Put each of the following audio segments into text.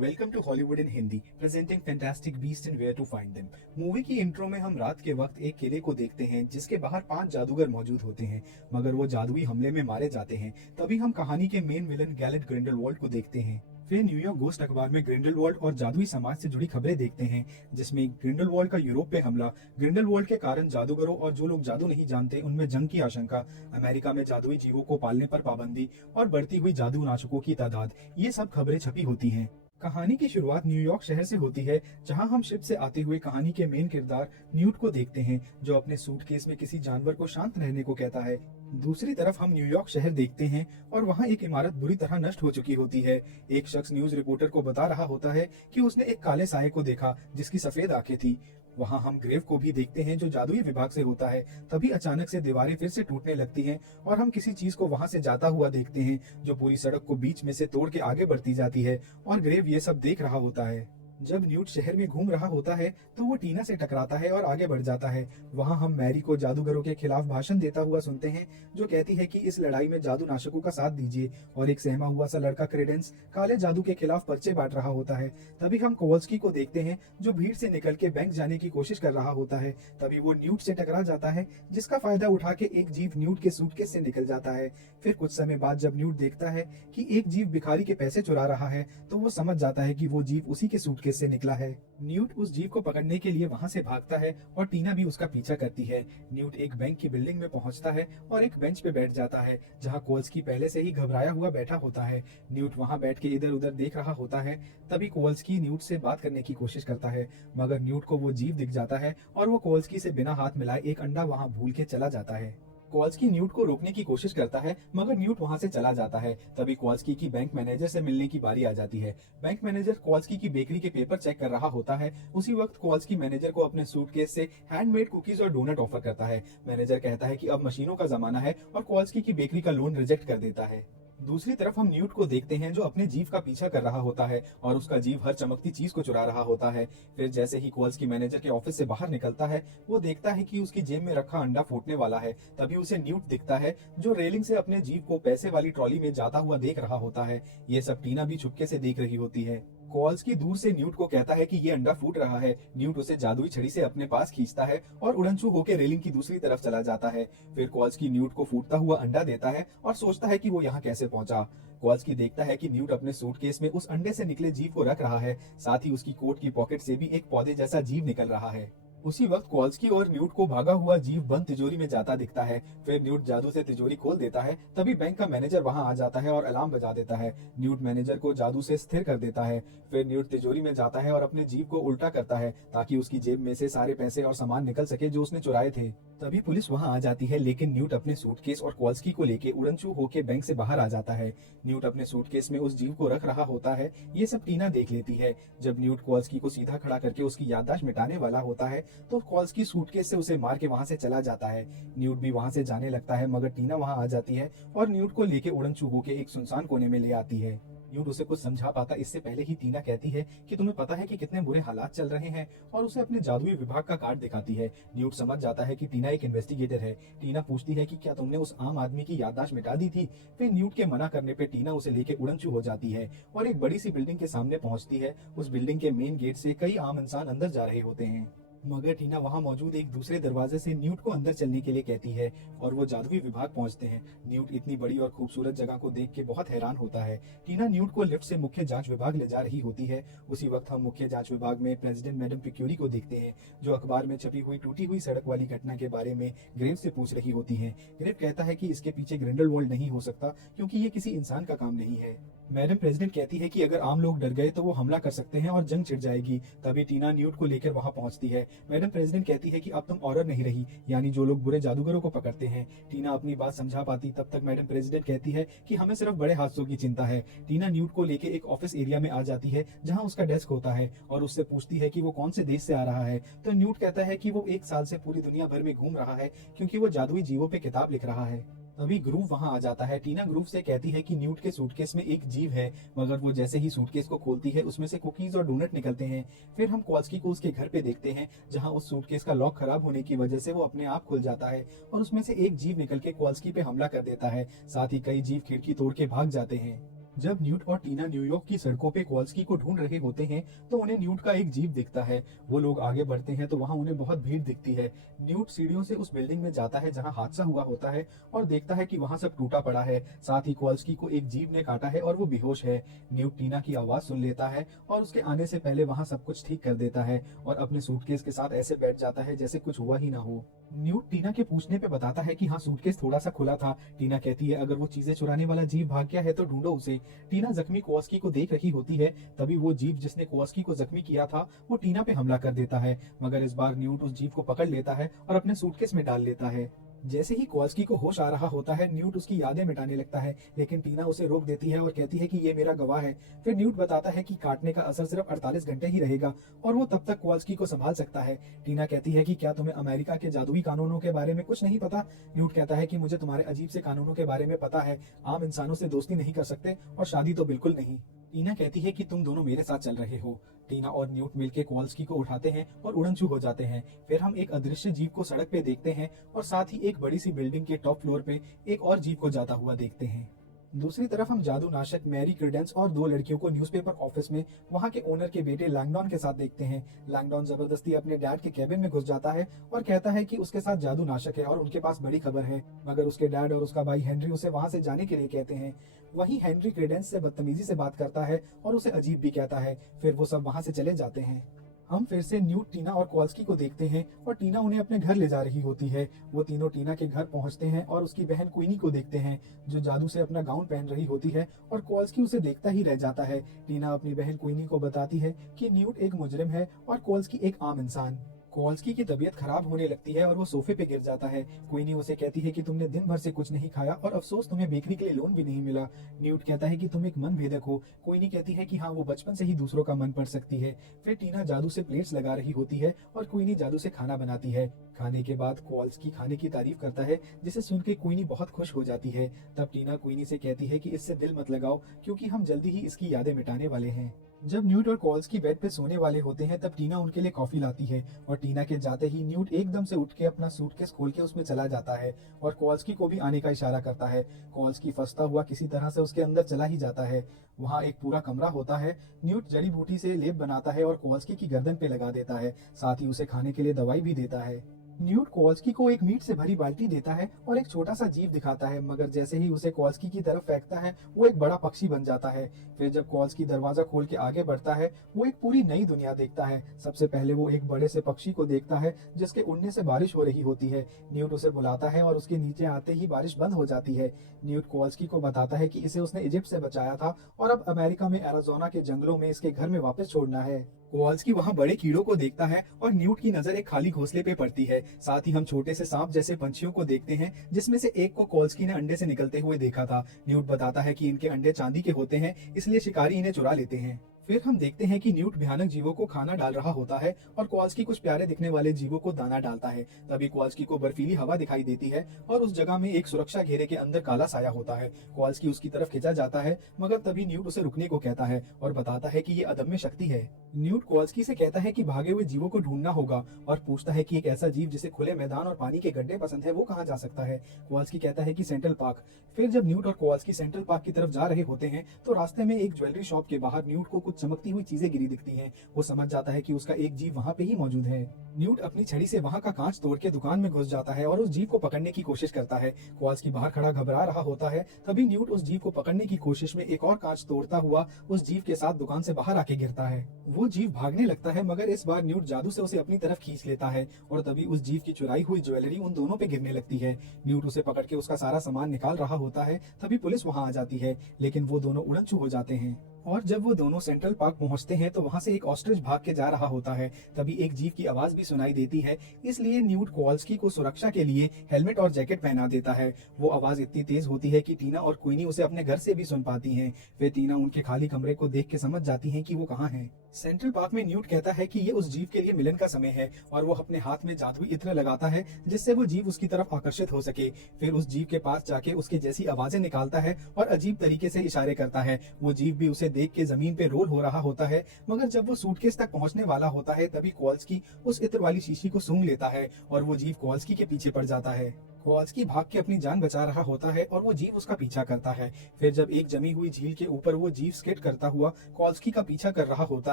Welcome to Hollywood in Hindi presenting fantastic beast and where to find them. Movie की intro में हम रात के वक्त एक किले को देखते हैं जिसके बाहर 5 जादूगर मौजूद होते हैं, मगर वो जादुई हमले में मारे जाते हैं। तभी हम कहानी के मेन विलन गैलेट ग्रिंडेलवाल्ड को देखते हैं। फिर न्यूयॉर्क गोस्ट अखबार में ग्रिंडेलवाल्ड और जादुई समाज से जुड़ी खबरें देखते हैं, जिसमें ग्रिंडेलवाल्ड का यूरोप पे हमला, ग्रिंडेलवाल्ड के कारण जादूगरों और जो लोग जादू नहीं जानते उनमें जंग की आशंका, अमेरिका में जादुई जीवों को पालने पर पाबंदी और बढ़ती हुई जादू नाशकों की तादाद, ये सब खबरें छपी होती हैं। कहानी की शुरुआत न्यूयॉर्क शहर से होती है, जहां हम शिप से आते हुए कहानी के मेन किरदार न्यूट को देखते हैं, जो अपने सूटकेस में किसी जानवर को शांत रहने को कहता है। दूसरी तरफ हम न्यूयॉर्क शहर देखते हैं और वहां एक इमारत बुरी तरह नष्ट हो चुकी होती है। एक शख्स न्यूज रिपोर्टर को बता रहा होता है कि उसने एक काले साए को देखा जिसकी सफेद आंखें थी। वहां हम ग्रेव को भी देखते हैं जो जादुई विभाग से होता है। तभी अचानक से दीवारें फिर से टूटने लगती हैं और हम किसी चीज को वहां से जाता हुआ देखते हैं जो पूरी सड़क को बीच में से तोड़ के आगे बढ़ती जाती है, और ग्रेव ये सब देख रहा होता है। जब न्यूट शहर में घूम रहा होता है तो वो टीना से टकराता है और आगे बढ़ जाता है। वहां हम मैरी को जादूगरों के खिलाफ भाषण देता हुआ सुनते हैं, जो कहती है कि इस लड़ाई में जादू नाशकों का साथ दीजिए, और एक सहमा हुआ सा लड़का क्रेडेंस काले जादू के खिलाफ पर्चे बांट रहा होता है। तभी हम कोवल्स्की को देखते हैं जो भीड़ से निकल के बैंक जाने की कोशिश कर रहा होता है। तभी वो न्यूट से टकरा जाता है, जिसका फायदा उठा के एक जीव न्यूट के सूटकेस से निकल जाता है। फिर कुछ समय बाद जब न्यूट देखता है कि एक जीव भिखारी के पैसे चुरा रहा है, तो वो समझ जाता है कि वो जीव उसी के सूटकेस से निकला है। न्यूट उस जीव को पकड़ने के लिए वहां से भागता है और टीना भी उसका पीछा करती है। न्यूट एक बैंक की बिल्डिंग में पहुंचता है और एक बेंच पे बैठ जाता है, जहां कोवल्स्की पहले से ही घबराया हुआ बैठा होता है। न्यूट वहां बैठ के इधर उधर देख रहा होता है। तभी कोवल्स्की न्यूट से बात करने की कोशिश करता है, मगर न्यूट को वो जीव दिख जाता है और वो कोवल्स्की से बिना हाथ मिलाए एक अंडा वहां भूल के चला जाता है। कोवल्स्की न्यूट को रोकने की कोशिश करता है, मगर न्यूट वहां से चला जाता है। तभी कोवल्स्की की बैंक मैनेजर से मिलने की बारी आ जाती है। बैंक मैनेजर कोवल्स्की की बेकरी के पेपर चेक कर रहा होता है। उसी वक्त कोवल्स्की मैनेजर को अपने सूटकेस से हैंडमेड कुकीज और डोनट ऑफर करता है। मैनेजर कहता है कि अब मशीनों का जमाना है और कोवल्स्की की बेकरी का लोन रिजेक्ट कर देता है। दूसरी तरफ हम न्यूट को देखते हैं जो अपने जीव का पीछा कर रहा होता है और उसका जीव हर चमकती चीज को चुरा रहा होता है। फिर जैसे ही कोवल्स्की मैनेजर के ऑफिस से बाहर निकलता है, वो देखता है कि उसकी जेब में रखा अंडा फूटने वाला है। तभी उसे न्यूट दिखता है जो रेलिंग से अपने जीव को पैसे वाली ट्रॉली में जाता हुआ देख रहा होता है। ये सब टीना भी चुपके से देख रही होती है। कोवल्स्की दूर से न्यूट को कहता है कि ये अंडा फूट रहा है। न्यूट उसे जादुई छड़ी से अपने पास खींचता है और उड़नछू होकर रेलिंग की दूसरी तरफ चला जाता है। फिर कोवल्स्की न्यूट को फूटता हुआ अंडा देता है और सोचता है कि वो यहाँ कैसे पहुंचा। कोवल्स्की देखता है कि न्यूट अपने सूटकेस में उस अंडे से निकले जीव को रख रहा है, साथ ही उसकी कोट की पॉकेट से भी एक पौधे जैसा जीव निकल रहा है। उसी वक्त कोवल्स्की और न्यूट को भागा हुआ जीव बंद तिजोरी में जाता दिखता है। फिर न्यूट जादू से तिजोरी खोल देता है। तभी बैंक का मैनेजर वहां आ जाता है और अलार्म बजा देता है। न्यूट मैनेजर को जादू से स्थिर कर देता है। फिर न्यूट तिजोरी में जाता है और अपने जीव को उल्टा करता है ताकि उसकी जेब में से सारे पैसे और सामान निकल सके जो उसने चुराए थे। तभी पुलिस वहां आ जाती है, लेकिन न्यूट अपने सूटकेस और कोवल्स्की को लेके उड़नछू होके बैंक से बाहर आ जाता है। न्यूट अपने सूटकेस में उस जीव को रख रहा होता है। ये सब टीना देख लेती है। जब न्यूट कोवल्स्की को सीधा खड़ा करके उसकी याददाश्त मिटाने वाला होता है, तो कोवल्स्की सूटकेस से उसे मार के वहां से चला जाता है। न्यूट भी वहां से जाने लगता है, मगर टीना वहां आ जाती है और न्यूट को लेके उड़नछू होके एक सुनसान कोने में ले आती है। न्यूट उसे कुछ समझा पाता इससे पहले ही टीना कहती है कि तुम्हें पता है कि कितने बुरे हालात चल रहे हैं, और उसे अपने जादुई विभाग का कार्ड दिखाती है। न्यूट समझ जाता है कि टीना एक इन्वेस्टिगेटर है। टीना पूछती है कि क्या तुमने उस आम आदमी की याददाश्त मिटा दी थी। फिर न्यूट के मना करने पे टीना उसे लेके उड़नछू हो जाती है और एक बड़ी सी बिल्डिंग के सामने पहुंचती है। उस बिल्डिंग के मेन गेट से कई आम इंसान अंदर जा रहे होते हैं, मगर टीना वहां मौजूद एक दूसरे दरवाजे से न्यूट को अंदर चलने के लिए कहती है और वो जादुई विभाग पहुंचते हैं। न्यूट इतनी बड़ी और खूबसूरत जगह को देख के बहुत हैरान होता है। टीना न्यूट को लिफ्ट से मुख्य जांच विभाग ले जा रही होती है। उसी वक्त हम मुख्य जांच विभाग में प्रेसिडेंट मैडम पिक्यूरी को देखते हैं, जो अखबार में छपी हुई टूटी हुई सड़क वाली घटना के बारे में ग्रेव से पूछ रही होती है। ग्रेव कहता है कि इसके पीछे ग्रिंडेलवाल्ड नहीं हो सकता, क्योंकि ये किसी इंसान का काम नहीं है। मैडम प्रेसिडेंट कहती है कि अगर आम लोग डर गए तो वो हमला कर सकते हैं और जंग छिड़ जाएगी। तभी टीना न्यूट को लेकर वहां पहुंचती है। मैडम प्रेसिडेंट कहती है कि अब तुम ऑर्डर नहीं रही, यानी जो लोग बुरे जादूगरों को पकड़ते हैं। टीना अपनी बात समझा पाती तब तक मैडम प्रेसिडेंट कहती है कि हमें सिर्फ बड़े हादसों की चिंता है। टीना न्यूट को लेके एक ऑफिस एरिया में आ जाती है, जहां उसका डेस्क होता है, और उससे पूछती है कि वो कौन से देश से आ रहा है। तो न्यूट कहता है कि वो 1 साल से पूरी दुनिया भर में घूम रहा है, क्योंकि वो जादुई जीवों पे किताब लिख रहा है। तभी ग्रूव वहां आ जाता है। टीना ग्रूव से कहती है कि न्यूट के सूटकेस में एक जीव है, मगर वो जैसे ही सूटकेस को खोलती है उसमें से कुकीज और डोनट निकलते हैं। फिर हम कोवल्स्की को उसके घर पे देखते हैं, जहां उस सूटकेस का लॉक खराब होने की वजह से वो अपने आप खुल जाता है और उसमें से एक जीव निकल के कोवल्स्की पे हमला कर देता है। साथ ही कई जीव खिड़की तोड़ के भाग जाते हैं। जब न्यूट और टीना न्यूयॉर्क की सड़कों पे कॉल्स्की को ढूंढ रहे होते हैं तो उन्हें न्यूट का एक जीप दिखता है। वो लोग आगे बढ़ते हैं तो वहाँ उन्हें बहुत भीड़ दिखती है। न्यूट सीढ़ियों से उस बिल्डिंग में जाता है जहाँ हादसा हुआ होता है और देखता है कि वहाँ सब टूटा पड़ा है। साथ ही कॉल्स्की को एक जीप ने काटा है और वो बेहोश है। न्यूट टीना की आवाज सुन लेता है और उसके आने से पहले वहाँ सब कुछ ठीक कर देता है और अपने सूटकेस के साथ ऐसे बैठ जाता है जैसे कुछ हुआ ही ना हो। न्यूट टीना के पूछने पे बताता है कि हाँ, सूटकेस थोड़ा सा खुला था। टीना कहती है अगर वो चीजें चुराने वाला जीप भाग गया है तो ढूंढो उसे। टीना जख्मी कॉल्स्की को देख रही होती है, तभी वो जीप जिसने कॉल्स्की को जख्मी किया था वो टीना पे हमला कर देता है, मगर इस बार न्यूट उस जीप को पकड़ लेता है और अपने सूटकेस में डाल लेता है। जैसे ही कॉल्स्की को होश आ रहा होता है न्यूट उसकी यादें मिटाने लगता है, लेकिन टीना उसे रोक देती है और कहती है कि ये मेरा गवाह है। फिर न्यूट बताता है कि काटने का असर सिर्फ 48 घंटे ही रहेगा और वो तब तक कॉल्स्की को संभाल सकता है। टीना कहती है कि क्या तुम्हें अमेरिका के जादुई कानूनों के बारे में कुछ नहीं पता। न्यूट कहता है कि मुझे तुम्हारे अजीब से कानूनों के बारे में पता है, आम इंसानों से दोस्ती नहीं कर सकते और शादी तो बिल्कुल नहीं। टीना कहती है कि तुम दोनों मेरे साथ चल रहे हो। टीना और न्यूट मिलकर कॉल्स्की को उठाते हैं और उड़नछू हो जाते हैं। फिर हम एक अदृश्य जीप को सड़क पे देखते हैं और साथ ही एक बड़ी सी बिल्डिंग के टॉप फ्लोर पे एक और जीप को जाता हुआ देखते हैं। दूसरी तरफ हम जादू नाशक मैरी क्रीडेंस और दो लड़कियों को न्यूज़पेपर ऑफिस में वहां के ओनर के बेटे लैंगडॉन के साथ देखते हैं। लैंगडॉन जबरदस्ती अपने डैड के कैबिन में घुस जाता है और कहता है कि उसके साथ जादू नाशक है और उनके पास बड़ी खबर है, मगर उसके डैड और उसका भाई हेनरी उसे वहां से जाने के लिए कहते हैं। वहीं हेनरी क्रीडेंस से बदतमीजी से बात करता है और उसे अजीब भी कहता है। फिर वो सब वहां से चले जाते हैं। हम फिर से न्यूट, टीना और कॉल्स्की को देखते हैं और टीना उन्हें अपने घर ले जा रही होती है। वो तीनों टीना के घर पहुंचते हैं और उसकी बहन क्वीनी को देखते हैं जो जादू से अपना गाउन पहन रही होती है और कॉल्स्की उसे देखता ही रह जाता है। टीना अपनी बहन क्वीनी को बताती है कि न्यूट एक मुजरिम है और कॉल्स्की एक आम इंसान। कॉल्स्की की तबीयत खराब होने लगती है और वो सोफे पे गिर जाता है। क्वीनी उसे कहती है कि तुमने दिन भर से कुछ नहीं खाया और अफसोस तुम्हें बेकरी के लिए लोन भी नहीं मिला। न्यूट कहता है कि तुम एक मन भेदक हो। क्वीनी कहती है कि हाँ, वो बचपन से ही दूसरों का मन पढ़ सकती है। फिर टीना जादू से प्लेट्स लगा रही होती है और क्वीनी जादू से खाना बनाती है। खाने के बाद कॉल्स्की खाने की तारीफ करता है जिसे सुन के क्वीनी बहुत खुश हो जाती है। तब टीना क्वीनी से कहती है कि इससे दिल मत लगाओ क्योंकि हम जल्दी ही इसकी यादें मिटाने वाले हैं। जब न्यूट और कॉल्स्की बेड पे सोने वाले होते हैं तब टीना उनके लिए कॉफी लाती है और टीना के जाते ही न्यूट एकदम से उठ के अपना सूटकेस खोल के उसमें चला जाता है और कॉल्स्की को भी आने का इशारा करता है। कॉल्स्की फंसता हुआ किसी तरह से उसके अंदर चला ही जाता है। वहाँ एक पूरा कमरा होता है। न्यूट जड़ी बूटी से लेप बनाता है और कॉल्स्की की गर्दन पे लगा देता है, साथ ही उसे खाने के लिए दवाई भी देता है। न्यूट कॉल्स्की को एक मीट से भरी बाल्टी देता है और एक छोटा सा जीव दिखाता है, मगर जैसे ही उसे कॉल्स्की की तरफ फेंकता है वो एक बड़ा पक्षी बन जाता है। फिर जब कॉल्स्की दरवाजा खोल के आगे बढ़ता है वो एक पूरी नई दुनिया देखता है। सबसे पहले वो एक बड़े से पक्षी को देखता है जिसके उड़ने से बारिश हो रही होती है। न्यूट उसे बुलाता है और उसके नीचे आते ही बारिश बंद हो जाती है। न्यूट कॉल्स्की को बताता है कि इसे उसने इजिप्ट से बचाया था और अब अमेरिका में एरिज़ोना के जंगलों में इसके घर में वापस छोड़ना है। कॉल्स्की वहाँ बड़े कीड़ों को देखता है और न्यूट की नजर एक खाली घोंसले पे पड़ती है। साथ ही हम छोटे से सांप जैसे पंछियों को देखते हैं जिसमें से एक को कॉल्स्की ने अंडे से निकलते हुए देखा था। न्यूट बताता है कि इनके अंडे चांदी के होते हैं, इसलिए शिकारी इन्हें चुरा लेते हैं। फिर हम देखते हैं कि न्यूट भयानक जीवों को खाना डाल रहा होता है और कॉल्स्की कुछ प्यारे दिखने वाले जीवों को दाना डालता है। तभी कॉल्स्की को बर्फीली हवा दिखाई देती है और उस जगह में एक सुरक्षा घेरे के अंदर काला साया होता है। कॉल्स्की उसकी तरफ खिंचा जाता है, मगर तभी न्यूट उसे रुकने को कहता है और बताता है कि ये अदम्य शक्ति है। न्यूट कॉल्स्की से कहता है कि भागे हुए जीवों को ढूंढना होगा और पूछता है कि एक ऐसा जीव जिसे खुले मैदान और पानी के गड्ढे पसंद है वो कहाँ जा सकता है। कॉल्स्की कहता है कि सेंट्रल पार्क। फिर जब न्यूट और कॉल्स्की सेंट्रल पार्क की तरफ जा रहे होते हैं तो रास्ते में एक ज्वेलरी शॉप के बाहर न्यूट को कुछ चमकती हुई चीजें गिरी दिखती हैं। वो समझ जाता है कि उसका एक जीव वहाँ पे ही मौजूद है। न्यूट अपनी छड़ी से वहाँ का कांच तोड़ के दुकान में घुस जाता है और उस जीव को पकड़ने की कोशिश करता है। कॉल्स्की बाहर खड़ा घबरा रहा होता है, तभी न्यूट उस जीव को पकड़ने की कोशिश में एक और कांच तोड़ता हुआ उस जीव के साथ दुकान से बाहर आके गिरता है। वो जीव भागने लगता है, मगर इस बार न्यूट जादू से उसे अपनी तरफ खींच लेता है और तभी उस जीव की चुराई हुई ज्वेलरी उन दोनों पे गिरने लगती है। न्यूट उसे पकड़ के उसका सारा सामान निकाल रहा होता है, तभी पुलिस वहाँ आ जाती है, लेकिन वो दोनों उड़नछू हो जाते हैं। और जब वो दोनों सेंट्रल पार्क पहुंचते हैं तो वहां से एक ऑस्ट्रिच भाग के जा रहा होता है। तभी एक जीव की आवाज भी सुनाई देती है, इसलिए न्यूट कॉल्स्की को सुरक्षा के लिए हेलमेट और जैकेट पहना देता है। वो आवाज इतनी तेज होती है कि टीना और क्वीनी उसे अपने घर से भी सुन पाती हैं। वे टीना उनके खाली कमरे को देख के समझ जाती हैं कि वो कहाँ हैं। सेंट्रल पार्क में न्यूट कहता है कि ये उस जीव के लिए मिलन का समय है और वो अपने हाथ में जादुई इत्र लगाता है जिससे वो जीव उसकी तरफ आकर्षित हो सके। फिर उस जीव के पास जाके उसके जैसी आवाजें निकालता है और अजीब तरीके से इशारे करता है। वो जीव भी उसे देख के जमीन पे रोल हो रहा होता है, मगर जब वो सूटकेस तक पहुंचने वाला होता है तभी कॉल्स्की उस इत्र वाली शीशी को सूंघ लेता है और वो जीव कॉल्स्की के पीछे पड़ जाता है। कॉल्स्की भाग के अपनी जान बचा रहा होता है और वो जीव उसका पीछा करता है। फिर जब एक जमी हुई झील के ऊपर वो जीव स्केट करता हुआ कॉल्स्की का पीछा कर रहा होता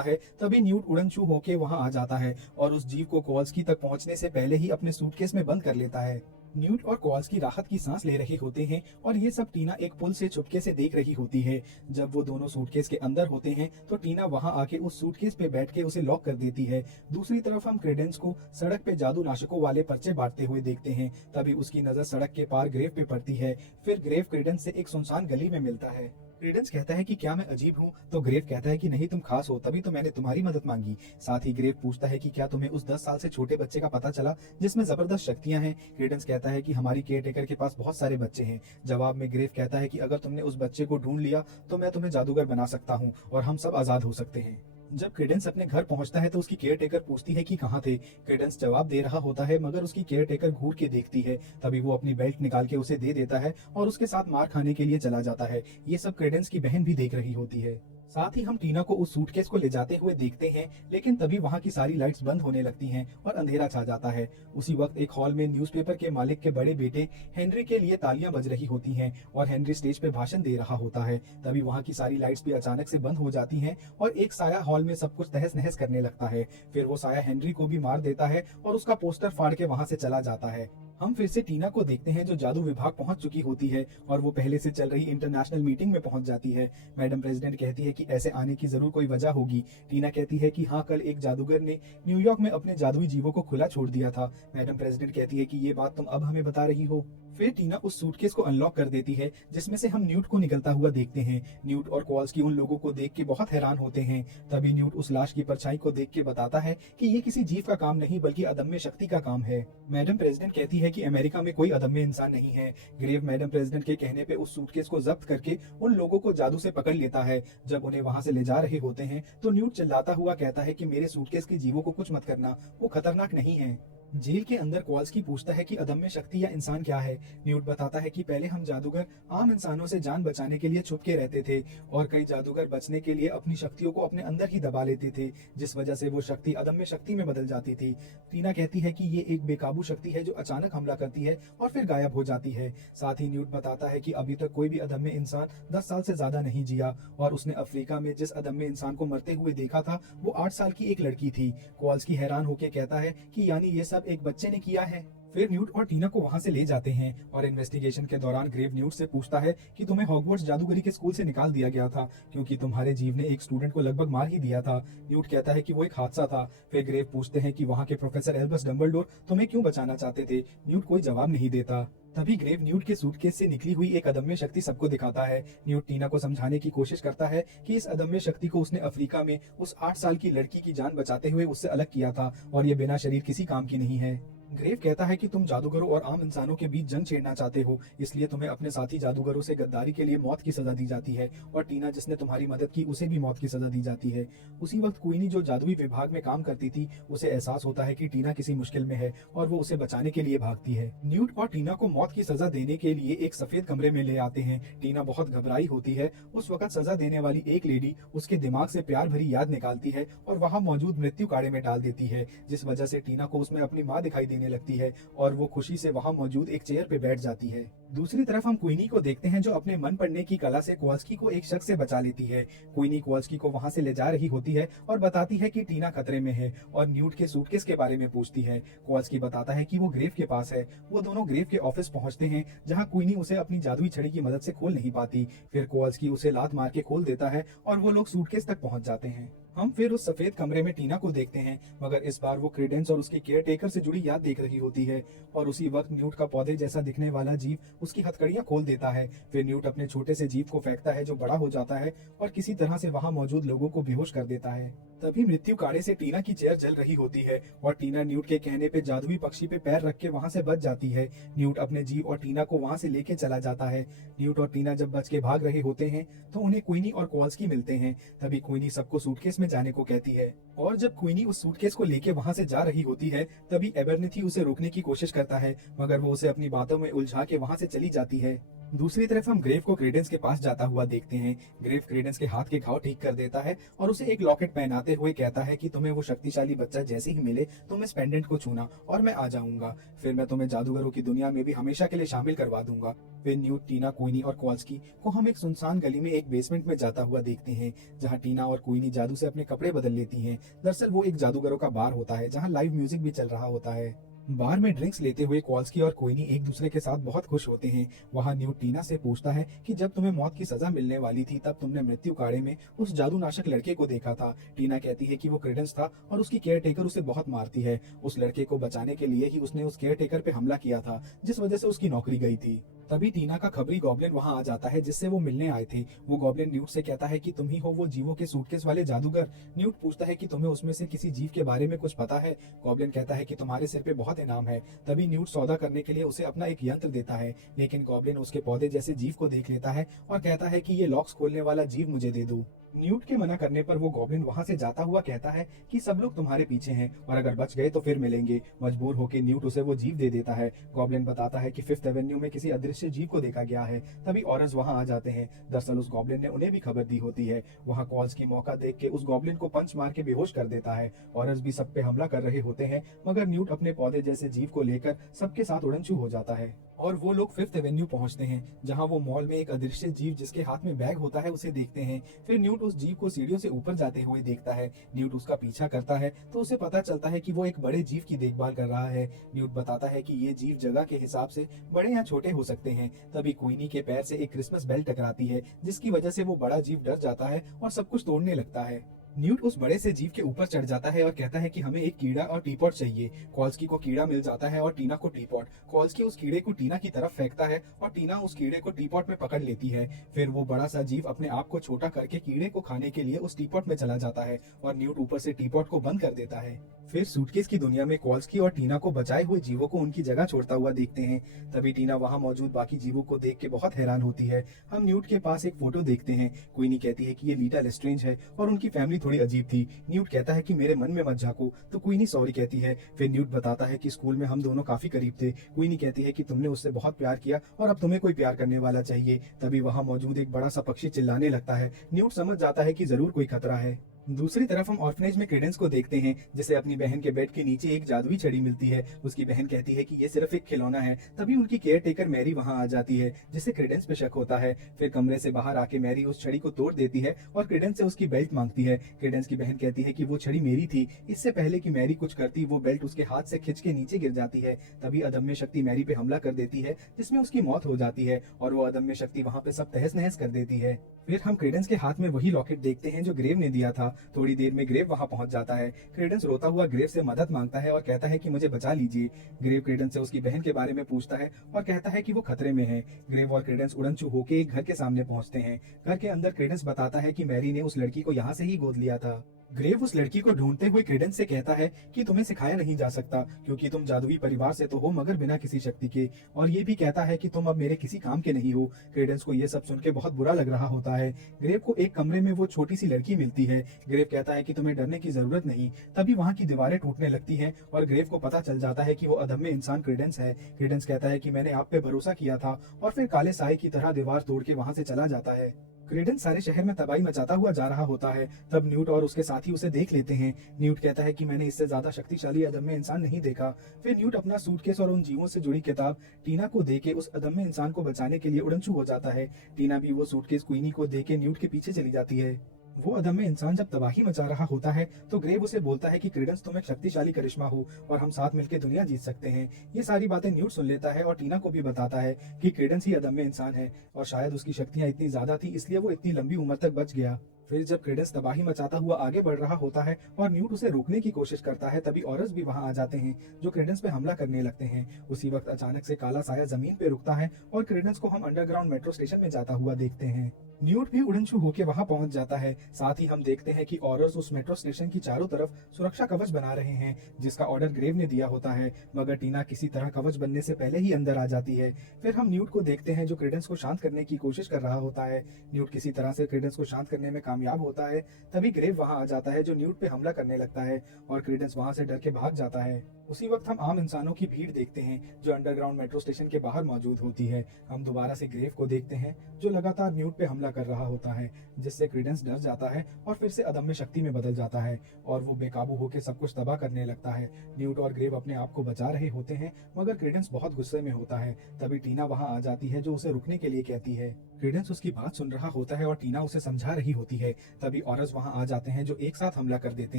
है, तभी न्यूट उड़नछू होके वहां आ जाता है और उस जीव को कॉल्स्की तक पहुंचने से पहले ही अपने सूटकेस में बंद कर लेता है। न्यूट और कॉल्स्की राहत की सांस ले रहे होते हैं और ये सब टीना एक पुल से चुपके से देख रही होती है। जब वो दोनों सूटकेस के अंदर होते हैं तो टीना वहां आके उस सूटकेस पे बैठ के उसे लॉक कर देती है। दूसरी तरफ हम क्रेडेंस को सड़क पे जादू नाशकों वाले पर्चे बांटते हुए देखते हैं। तभी उसकी नजर सड़क के पार ग्रेव पे पड़ती है। फिर ग्रेव क्रेडेंस से एक सुनसान गली में मिलता है। क्रेडेंस कहता है कि क्या मैं अजीब हूँ, तो ग्रेव कहता है कि नहीं, तुम खास हो, तभी तो मैंने तुम्हारी मदद मांगी। साथ ही ग्रेव पूछता है कि क्या तुम्हें उस 10 साल से छोटे बच्चे का पता चला जिसमें जबरदस्त शक्तियां हैं। क्रेडेंस कहता है कि हमारी केयरटेकर के पास बहुत सारे बच्चे हैं। जवाब में ग्रेव कहता है कि अगर तुमने उस बच्चे को ढूंढ लिया तो मैं तुम्हें जादूगर बना सकता हूँ और हम सब आजाद हो सकते हैं। जब क्रेडेंस अपने घर पहुंचता है तो उसकी केयरटेकर पूछती है कि कहाँ थे। क्रेडेंस जवाब दे रहा होता है मगर उसकी केयरटेकर घूर के देखती है। तभी वो अपनी बेल्ट निकाल के उसे दे देता है और उसके साथ मार खाने के लिए चला जाता है। ये सब क्रेडेंस की बहन भी देख रही होती है। साथ ही हम टीना को उस सूटकेस को ले जाते हुए देखते हैं, लेकिन तभी वहां की सारी लाइट्स बंद होने लगती हैं और अंधेरा छा जाता है। उसी वक्त एक हॉल में न्यूज़पेपर के मालिक के बड़े बेटे हेनरी के लिए तालियां बज रही होती हैं और हेनरी स्टेज पे भाषण दे रहा होता है। तभी वहां की सारी लाइट्स भी अचानक से बंद हो जाती हैं और एक साया हॉल में सब कुछ तहस नहस करने लगता है। फिर वो साया हेनरी को भी मार देता है और उसका पोस्टर फाड़ के वहां से चला जाता है। हम फिर से टीना को देखते हैं जो जादू विभाग पहुंच चुकी होती है और वो पहले से चल रही इंटरनेशनल मीटिंग में पहुंच जाती है। मैडम प्रेसिडेंट कहती है कि ऐसे आने की जरूर कोई वजह होगी। टीना कहती है कि हाँ, कल एक जादूगर ने न्यूयॉर्क में अपने जादुई जीवों को खुला छोड़ दिया था। मैडम प्रेसिडेंट कहती है कि ये बात तुम अब हमें बता रही हो। फिर टीना उस सूटकेस को अनलॉक कर देती है जिसमें से हम न्यूट को निकलता हुआ देखते हैं। न्यूट और कॉल्स्की उन लोगों को देख के बहुत हैरान होते हैं। तभी न्यूट उस लाश की परछाई को देख के बताता है कि ये किसी जीव का काम नहीं बल्कि अदम्य शक्ति का काम है। मैडम प्रेसिडेंट कहती है कि अमेरिका में कोई अदम्य इंसान नहीं है। ग्रेव मैडम प्रेसिडेंट के कहने पे उस सूटकेस को जब्त करके उन लोगों को जादू से पकड़ लेता है। जब उन्हें वहां से ले जा रहे होते हैं तो न्यूट चिल्लाता हुआ कहता है कि मेरे सूटकेस के जीवों को कुछ मत करना, वो खतरनाक नहीं है। जेल के अंदर कॉल्स्की पूछता है कि अदम्य शक्ति या इंसान क्या है। न्यूट बताता है कि पहले हम जादूगर आम इंसानों से जान बचाने के लिए छुप के रहते थे और कई जादूगर बचने के लिए अपनी शक्तियों को अपने अंदर ही दबा लेते थे, जिस वजह से वो शक्ति अदम्य शक्ति में बदल जाती थी। टीना कहती है कि ये एक बेकाबू शक्ति है जो अचानक हमला करती है और फिर गायब हो जाती है। साथ ही न्यूट बताता है कि अभी तक कोई भी अदम्य इंसान 10 साल से ज्यादा नहीं जिया और उसने अफ्रीका में जिस अदम्य इंसान को मरते हुए देखा था वो 8 साल की एक लड़की थी। कॉल्स्की हैरान होकर कहता है कि यानी ये सब एक बच्चे ने किया है। फिर न्यूट और टीना को वहां से ले जाते हैं और इन्वेस्टिगेशन के दौरान ग्रेव न्यूट से पूछता है कि तुम्हें हॉगवर्ट्स जादूगरी के स्कूल से निकाल दिया गया था क्योंकि तुम्हारे जीव ने एक स्टूडेंट को लगभग मार ही दिया था। न्यूट कहता है कि वो एक हादसा था। फिर ग्रेव पूछते हैं कि वहां के प्रोफेसर एल्बस डंबलडोर तुम्हें क्यों बचाना चाहते थे। न्यूट कोई जवाब नहीं देता। तभी ग्रेव न्यूट के सूटकेस से निकली हुई एक अदम्य शक्ति सबको दिखाता है। न्यूट टीना को समझाने की कोशिश करता है कि इस अदम्य शक्ति को उसने अफ्रीका में उस 8 साल की लड़की की जान बचाते हुए उससे अलग किया था और ये बिना शरीर किसी काम की नहीं है। ग्रेव कहता है कि तुम जादूगरों और आम इंसानों के बीच जंग छेड़ना चाहते हो, इसलिए तुम्हें अपने साथी जादूगरों से गद्दारी के लिए मौत की सजा दी जाती है और टीना जिसने तुम्हारी मदद की उसे भी मौत की सजा दी जाती है। उसी वक्त क्वीनी जो जादुई विभाग में काम करती थी उसे एहसास होता है कि टीना किसी मुश्किल में है और वो उसे बचाने के लिए भागती है। न्यूट और टीना को मौत की सजा देने के लिए एक सफेद कमरे में ले आते हैं। टीना बहुत घबराई होती है। उस वक्त सजा देने वाली एक लेडी उसके दिमाग से प्यार भरी याद निकालती है और वहाँ मौजूद मृत्यु काड़े में डाल देती है, जिस वजह से टीना को उसमें अपनी माँ दिखाई देने लगती है और वो खुशी से वहां मौजूद एक चेयर पे बैठ जाती है। दूसरी तरफ हम क्वीनी को देखते हैं जो अपने मन पढ़ने की कला से कॉल्स्की को एक शख्स से बचा लेती है। क्वीनी कॉल्स्की को वहां से ले जा रही होती है और बताती है कि टीना खतरे में है और न्यूट के सूटकेस के बारे में पूछती है। कॉल्स्की बताता है कि वो ग्रेव के पास है। वो दोनों ग्रेव के ऑफिस पहुंचते हैं जहां क्वीनी उसे अपनी जादुई छड़ी की मदद से खोल नहीं पाती। फिर कॉल्स्की उसे लात मार के खोल देता है और वो लोग सूटकेस तक पहुंच जाते हैं। हम फिर उस सफेद कमरे में टीना को देखते हैं, मगर इस बार वो क्रेडेंस और उसके केयर टेकर से जुड़ी याद देख रही होती है और उसी वक्त न्यूट का पौधे जैसा दिखने वाला जीव उसकी हथकड़ियां खोल देता है। फिर न्यूट अपने छोटे से जीव को फेंकता है जो बड़ा हो जाता है और किसी तरह से वहां मौजूद लोगों को बेहोश कर देता है। तभी मृत्यु काड़े से टीना की चेयर जल रही होती है और टीना न्यूट के कहने पे जादुई पक्षी पे पैर रख के वहां से बच जाती है। न्यूट अपने जीव और टीना को वहां से लेके चला जाता है। न्यूट और टीना जब बच के भाग रहे होते हैं तो उन्हें क्वीनी और कॉल्स्की मिलते हैं। तभी क्वीनी सबको सूटकेस में जाने को कहती है और जब क्वीनी उस सूटकेस को लेके वहां से जा रही होती है तभी एबरनेथी उसे रोकने की कोशिश करता है, मगर वो उसे अपनी बातों में उलझा के वहां से चली जाती है। दूसरी तरफ हम ग्रेव को क्रेडेंस के पास जाता हुआ देखते हैं। ग्रेव क्रेडेंस के हाथ के घाव ठीक कर देता है और उसे एक लॉकेट पहनाते हुए कहता है कि तुम्हें वो शक्तिशाली बच्चा जैसे ही मिले तुम इस पेंडेंट को छूना और मैं आ जाऊंगा। फिर मैं तुम्हें जादूगरों की दुनिया में भी हमेशा के लिए शामिल करवा दूंगा। फिर न्यूट, टीना, क्वीनी और कॉल्सकी को हम एक सुनसान गली में एक बेसमेंट में जाता हुआ देखते हैं, जहाँ टीना और क्वीनी जादू से अपने कपड़े बदल लेती हैं। दरअसल वो एक जादूगरों का बार होता है जहाँ लाइव म्यूजिक भी चल रहा होता है। बार में ड्रिंक्स लेते हुए कॉल्सकी और कोइनी एक दूसरे के साथ बहुत खुश होते हैं। वहाँ न्यूट टीना से पूछता है कि जब तुम्हें मौत की सजा मिलने वाली थी तब तुमने मृत्यु काड़े में उस जादूनाशक लड़के को देखा था। टीना कहती है कि वो क्रेडेंस था और उसकी केयर टेकर उसे बहुत मारती है। उस लड़के को बचाने के लिए ही उसने उस केयर टेकर पे हमला किया था, जिस वजह से उसकी नौकरी गई थी। तभी टीना का खबरी गॉब्लिन वहां आ जाता है जिससे वो मिलने आए थे। वो गॉब्लिन न्यूट से कहता है कि तुम ही हो वो जीवों के सूटकेस वाले जादूगर। न्यूट पूछता है कि तुम्हें उसमें से किसी जीव के बारे में कुछ पता है। गॉब्लिन कहता है कि तुम्हारे सिर पे बहुत इनाम है। तभी न्यूट सौदा करने के लिए उसे अपना एक यंत्र देता है, लेकिन गॉब्लिन उसके पौधे जैसे जीव को देख लेता है और कहता है कि ये लॉक्स खोलने वाला जीव मुझे दे दो। न्यूट के मना करने पर वो गॉब्लिन वहां से जाता हुआ कहता है कि सब लोग तुम्हारे पीछे हैं और अगर बच गए तो फिर मिलेंगे। मजबूर होकर न्यूट उसे वो जीव दे देता है। गॉब्लिन बताता है कि फिफ्थ एवेन्यू में किसी अदृश्य जीव को देखा गया है। तभी ऑरस वहां आ जाते हैं। दरअसल उस गॉब्लिन ने उन्हें भी खबर दी होती है। वहां कॉल्स की मौका देख के उस गॉब्लिन को पंच मार के बेहोश कर देता है। ऑरस भी सब पे हमला कर रहे होते हैं, मगर न्यूट अपने पौधे जैसे जीव को लेकर सबके साथ उड़नछू हो जाता है और वो लोग फिफ्थ एवेन्यू पहुंचते हैं, जहां वो मॉल में एक अदृश्य जीव जिसके हाथ में बैग होता है उसे देखते हैं। फिर न्यूट उस जीव को सीढ़ियों से ऊपर जाते हुए देखता है। न्यूट उसका पीछा करता है तो उसे पता चलता है कि वो एक बड़े जीव की देखभाल कर रहा है। न्यूट बताता है कि ये जीव जगह के हिसाब से बड़े या छोटे हो सकते हैं। तभी क्वीनी के पैर से एक क्रिसमस बेल टकराती है, जिसकी वजह से वो बड़ा जीव डर जाता है और सब कुछ तोड़ने लगता है। न्यूट उस बड़े से जीव के ऊपर चढ़ जाता है और कहता है कि हमें एक कीड़ा और टीपॉट चाहिए। कॉल्सकी को कीड़ा मिल जाता है और टीना को टीपॉट। कॉल्सकी उस कीड़े को टीना की तरफ फेंकता है और टीना उस कीड़े को टीपॉट में पकड़ लेती है। फिर वो बड़ा सा जीव अपने आप को छोटा करके कीड़े को खाने के लिए उस टीपॉट में चला जाता है और न्यूट ऊपर से टीपॉट को बंद कर देता है। फिर सूटकेस की दुनिया में कॉल्सकी और टीना को बचाए हुए जीवों को उनकी जगह छोड़ता हुआ देखते हैं। तभी टीना वहां मौजूद बाकी जीवों को देख के बहुत हैरान होती है। हम न्यूट के पास एक फोटो देखते हैं। क्वीनी कहती है कि ये लीटा लेस्ट्रेंज है और उनकी फैमिली थोड़ी अजीब थी। न्यूट कहता है कि मेरे मन में मत झांको, तो क्वीनी सॉरी कहती है। फिर न्यूट बताता है कि स्कूल में हम दोनों काफी करीब थे। क्वीनी कहती है कि तुमने उससे बहुत प्यार किया और अब तुम्हें कोई प्यार करने वाला चाहिए। तभी वहां मौजूद एक बड़ा सा पक्षी चिल्लाने लगता है। न्यूट समझ जाता है कि जरूर कोई खतरा है। दूसरी तरफ हम ऑर्फनेज में क्रेडेंस को देखते हैं, जिसे अपनी बहन के बेड के नीचे एक जादुई छड़ी मिलती है। उसकी बहन कहती है कि ये सिर्फ एक खिलौना है। तभी उनकी केयर टेकर मैरी वहां आ जाती है, जिससे क्रेडेंस पे शक होता है। फिर कमरे से बाहर आके मैरी उस छड़ी को तोड़ देती है और क्रेडेंस से उसकी बेल्ट मांगती है। क्रेडेंस की बहन कहती है कि वो छड़ी मेरी थी। इससे पहले कि मैरी कुछ करती, वो बेल्ट उसके हाथ से खिंच के नीचे गिर जाती है। तभी अदम्य शक्ति मैरी पे हमला कर देती है, जिसमें उसकी मौत हो जाती है और वो अदम्य शक्ति वहां पे सब तहस नहस कर देती है। फिर हम क्रेडेंस के हाथ में वही लॉकेट देखते हैं जो ग्रेव ने दिया था। थोड़ी देर में ग्रेव वहां पहुंच जाता है। क्रेडेंस रोता हुआ ग्रेव से मदद मांगता है और कहता है कि मुझे बचा लीजिए। ग्रेव क्रेडेंस से उसकी बहन के बारे में पूछता है और कहता है कि वो खतरे में है। ग्रेव और क्रेडेंस उड़नछू होके एक घर के सामने पहुंचते हैं। घर के अंदर क्रेडेंस बताता है कि मैरी ने उस लड़की को यहाँ से ही गोद लिया था। ग्रेव उस लड़की को ढूंढते हुए क्रेडेंस से कहता है कि तुम्हें सिखाया नहीं जा सकता, क्योंकि तुम जादुई परिवार से तो हो मगर बिना किसी शक्ति के, और ये भी कहता है कि तुम अब मेरे किसी काम के नहीं हो। क्रेडेंस को ये सब सुन के बहुत बुरा लग रहा होता है। ग्रेव को एक कमरे में वो छोटी सी लड़की मिलती है। ग्रेव कहता है कि तुम्हें डरने की जरूरत नहीं। तभी वहाँ की दीवारें टूटने लगती हैं और ग्रेव को पता चल जाता है कि वो अदम्य इंसान क्रेडेंस है। क्रेडेंस कहता है कि मैंने आप पे भरोसा किया था, और फिर काले साए की तरह दीवार तोड़ के वहाँ से चला जाता है। क्रेडेंस सारे शहर में तबाही मचाता हुआ जा रहा होता है। तब न्यूट और उसके साथी उसे देख लेते हैं। न्यूट कहता है कि मैंने इससे ज्यादा शक्तिशाली अदम्य इंसान नहीं देखा। फिर न्यूट अपना सूटकेस और उन जीवों से जुड़ी किताब टीना को देके उस अदम्य इंसान को बचाने के लिए उड़नछू हो जाता है। टीना भी वो सूटकेस क्वीनी को देके न्यूट के पीछे चली जाती है। वो अदम्य इंसान जब तबाही मचा रहा होता है तो ग्रेव उसे बोलता है कि क्रेडेंस तुम एक शक्तिशाली करिश्मा हो और हम साथ मिलकर दुनिया जीत सकते हैं। ये सारी बातें न्यूट सुन लेता है और टीना को भी बताता है कि क्रेडेंस ही अदम्य इंसान है और शायद उसकी शक्तियां इतनी ज्यादा थी, इसलिए वो इतनी लंबी उम्र तक बच गया। फिर जब क्रेडेंस तबाही मचाता हुआ आगे बढ़ रहा होता है और न्यूट उसे रोकने की कोशिश करता है, तभी ऑरस भी वहां आ जाते हैं, जो क्रेडेंस पे हमला करने लगते हैं। उसी वक्त अचानक से काला साया जमीन पे रुकता है और क्रेडेंस को हम अंडरग्राउंड मेट्रो स्टेशन में जाता हुआ देखते हैं। न्यूट भी उड़नछू होके वहां पहुंच जाता है। साथ ही हम देखते हैं कि ऑरर्स उस मेट्रो स्टेशन की चारों तरफ सुरक्षा कवच बना रहे हैं, जिसका ऑर्डर ग्रेव ने दिया होता है। मगर टीना किसी तरह कवच बनने से पहले ही अंदर आ जाती है। फिर हम न्यूट को देखते हैं जो क्रेडेंस को शांत करने की कोशिश कर रहा होता है। न्यूट किसी तरह से क्रेडेंस को शांत करने में कामयाब होता है। तभी ग्रेव वहां आ जाता है जो न्यूट पे हमला करने लगता है और क्रेडेंस वहां से डर के भाग जाता है। उसी वक्त हम आम इंसानों की भीड़ देखते हैं जो अंडरग्राउंड मेट्रो स्टेशन के बाहर मौजूद होती है। हम दोबारा से ग्रेव को देखते हैं जो लगातार न्यूट पे हमला कर रहा होता है, जिससे क्रीडेंस डर जाता है और फिर से अदम्य शक्ति में बदल जाता है और वो बेकाबू होकर सब कुछ तबाह करने लगता है। न्यूट और ग्रेव अपने आप को बचा रहे होते हैं मगर क्रीडेंस बहुत गुस्से में होता है। तभी टीना वहां आ जाती है जो उसे रुकने के लिए कहती है। क्रीडेंस उसकी बात सुन रहा होता है और टीना उसे समझा रही होती है। तभी ऑरस वहां आ जाते हैं जो एक साथ हमला कर देते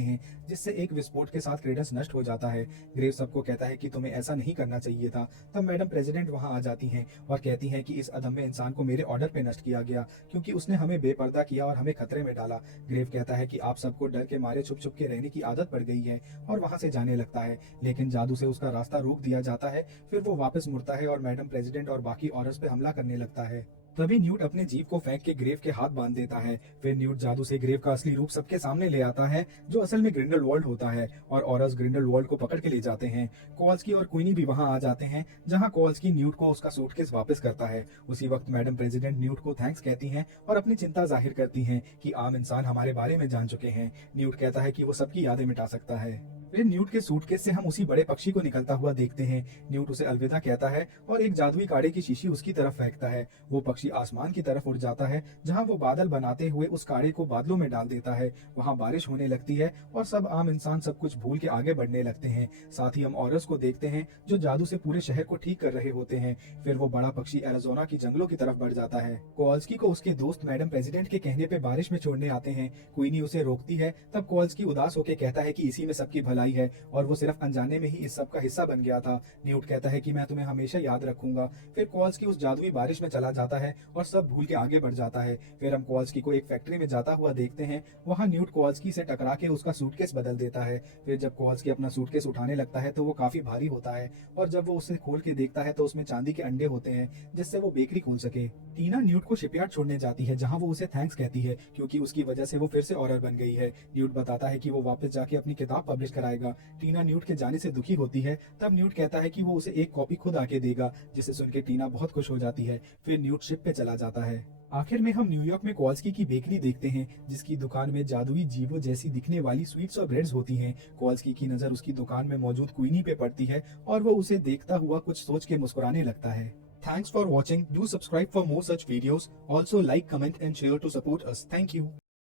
हैं, जिससे एक विस्फोट के साथ क्रीडेंस नष्ट हो जाता है। ग्रेव सबको कहता है कि तुम्हें ऐसा नहीं करना चाहिए था। तब मैडम प्रेसिडेंट वहां आ जाती हैं और कहती हैं कि इस अदम्य इंसान को मेरे ऑर्डर पे नष्ट किया गया क्योंकि उसने हमें बेपर्दा किया और हमें खतरे में डाला। ग्रेव कहता है कि आप सबको डर के मारे छुप छुप के रहने की आदत पड़ गई है और वहां से जाने लगता है, लेकिन जादू से उसका रास्ता रोक दिया जाता है। फिर वो वापस मुड़ता है और मैडम प्रेसिडेंट और बाकी ऑरस पे हमला करने लगता है। तभी न्यूट अपने जीप को फेंक के ग्रेव के हाथ बांध देता है। फिर न्यूट जादू से ग्रेव का असली रूप सबके सामने ले आता है जो असल में ग्रिंडलवाल्ड होता है और ऑरस ग्रिंडलवाल्ड को पकड़ के ले जाते हैं। कॉल्सकी और क्वीनी भी वहां आ जाते हैं जहां कॉल्सकी न्यूट को उसका सूटकेस वापस करता है। उसी वक्त मैडम प्रेसिडेंट न्यूट को थैंक्स कहती हैं और अपनी चिंता जाहिर करती हैं कि आम इंसान हमारे बारे में जान चुके हैं। न्यूट कहता है कि वो सबकी यादें मिटा सकता है। फिर न्यूट के सूटकेस से हम उसी बड़े पक्षी को निकलता हुआ देखते हैं। न्यूट उसे अलविदा कहता है और एक जादुई काढ़े की शीशी उसकी तरफ फेंकता है। वो पक्षी आसमान की तरफ उड़ जाता है जहां वो बादल बनाते हुए उस काढ़े को बादलों में डाल देता है। वहां बारिश होने लगती है और सब आम इंसान सब कुछ भूल के आगे बढ़ने लगते हैं। साथ ही हम ऑरस को देखते हैं जो जादू से पूरे शहर को ठीक कर रहे होते हैं। फिर वो बड़ा पक्षी एरिज़ोना की जंगलों की तरफ बढ़ जाता है। कोल्सकी को उसके दोस्त मैडम प्रेसिडेंट के कहने पे बारिश में छोड़ने आते हैं। क्वीनी उसे रोकती है। तब कोल्सकी उदास होकर कहता है कि इसी में सबकी भलाई है और वो सिर्फ अनजाने में ही इस सब का हिस्सा बन गया था। न्यूट कहता है कि मैं तुम्हें हमेशा याद रखूंगा। फिर कॉल्सकी उस जादुई बारिश में चला जाता है और सब भूल के आगे बढ़ जाता है। फिर हम कॉल्सकी को एक फैक्ट्री में जाता हुआ देखते हैं। वहां न्यूट कॉल्सकी से टकरा के उसका सूटकेस बदल देता है। फिर जब कॉल्सकी अपना सूटकेस उठाने लगता है तो वो काफी भारी होता है और जब वो उसे खोल के देखता है तो उसमें चांदी के अंडे होते हैं जिससे वो बेकरी खोल सके। टीना न्यूट को शिपयार्ड छोड़ने जाती है जहां वो उसे थैंक्स कहती है क्योंकि उसकी वजह से वो फिर से ऑर्डर बन गई है। न्यूट बताता है कि वो वापस जाके अपनी किताब पब्लिश कराएगा। टीना न्यूट के जाने से दुखी होती है। तब न्यूट कहता है कि वो उसे एक कॉपी खुद आके देगा, जिसे सुन के टीना बहुत खुश हो जाती है। फिर न्यूट शिप पे चला जाता है। आखिर में हम न्यूयॉर्क में कॉल्सकी की बेकरी देखते हैं जिसकी दुकान में जादुई जीवों जैसी दिखने वाली स्वीट्स और ब्रेड्स होती हैं। कॉल्सकी की नजर उसकी दुकान में मौजूद क्वीनी पे पड़ती है और वो उसे देखता हुआ कुछ सोच के मुस्कुराने लगता है। Thanks for watching. Do subscribe for more such videos. Also like, comment and share to support us. Thank you.